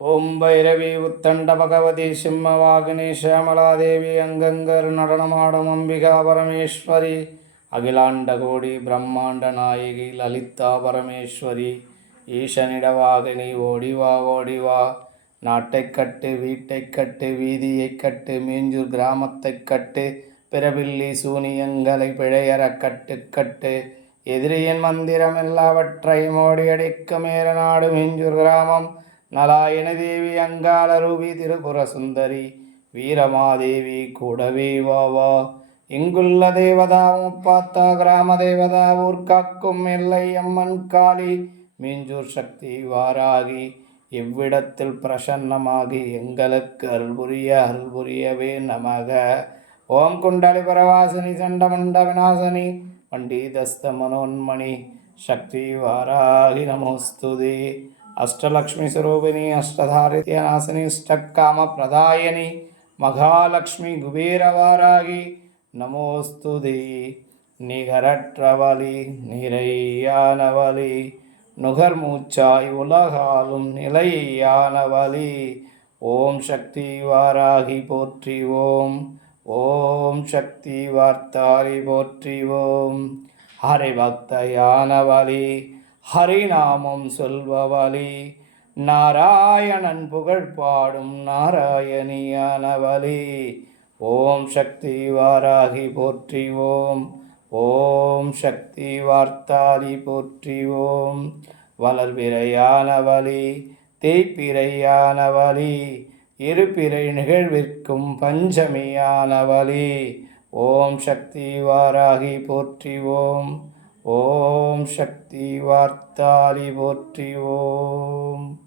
ஓம் பைரவி உத்தண்ட பகவதி சிம்மவாகினி ஷியாமலாதேவி அங்கங்கர் நடனமாடும் அம்பிகா பரமேஸ்வரி அகிலாண்ட கோடி பிரம்மாண்ட நாயகி லலிதா பரமேஸ்வரி ஈசனிடவாகினி ஓடிவா ஓடிவா நாட்டை கட்டு வீட்டை கட்டு வீதியை கட்டு மீஞ்சூர் கிராமத்தை கட்டு பிறவில்லி சூனியங்களை பிழையற கட்டு கட்டு. எதிரியின் மந்திரம் எல்லாவற்றையும் ஓடியடிக்க மேல நாடு மீஞ்சூர் கிராமம். நலாயணதேவி தேவி அங்காள ரூபி திரிபுர சுந்தரி வீரமாதேவி கூடவே வா வா. இங்குள்ள தேவதா முப்பாத்தா கிராம தேவதா ஊர்காக்கும் எல்லை அம்மன் காளி மீஞ்சூர் சக்தி வாராகி இவ்விடத்தில் பிரசன்னமாகி எங்களுக்கு அருள்புரிய அருள்புரியவே நமக. ஓம் குண்டலி பரவாசினி சண்டமண்ட விநாசனி பண்டிதஸ்த மனோன்மணி சக்தி வாராகி நமோஸ்துதே. அஷ்டலக்ஷ்மி சுரூபிணி அஷ்டதாரித்ய நாசினி அஷ்டக்காம பிரதாயினி மகாலக்ஷ்மி குபீரவாராகி நமோஸ்துதி நிகரற்றவலி நிறையானவலி நுகர்மூச்சாய் உலகாலும் நிலையானவலி ஓம் சக்தி வாராகி போற்றி ஓம் ஓம் சக்தி வார்த்தாரி போற்றி ஓம் ஹரி பக்தயானவலி ஹரிநாமம் சொல்பவளி. நாராயணன் புகழ் பாடும் நாராயணியானவளி. ஓம் சக்தி வாராகி போற்றி ஓம் ஓம் சக்தி வார்த்தாரி போற்றி ஓம் தேய்ப்பிறையானவளி இருப்பிறை இருபிறை நிகழ்விற்கும் பஞ்சமியானவளி. ஓம் சக்தி வாராகி போற்றி ஓம் சக்தி வார்த்தாலி போற்றி ஓம்.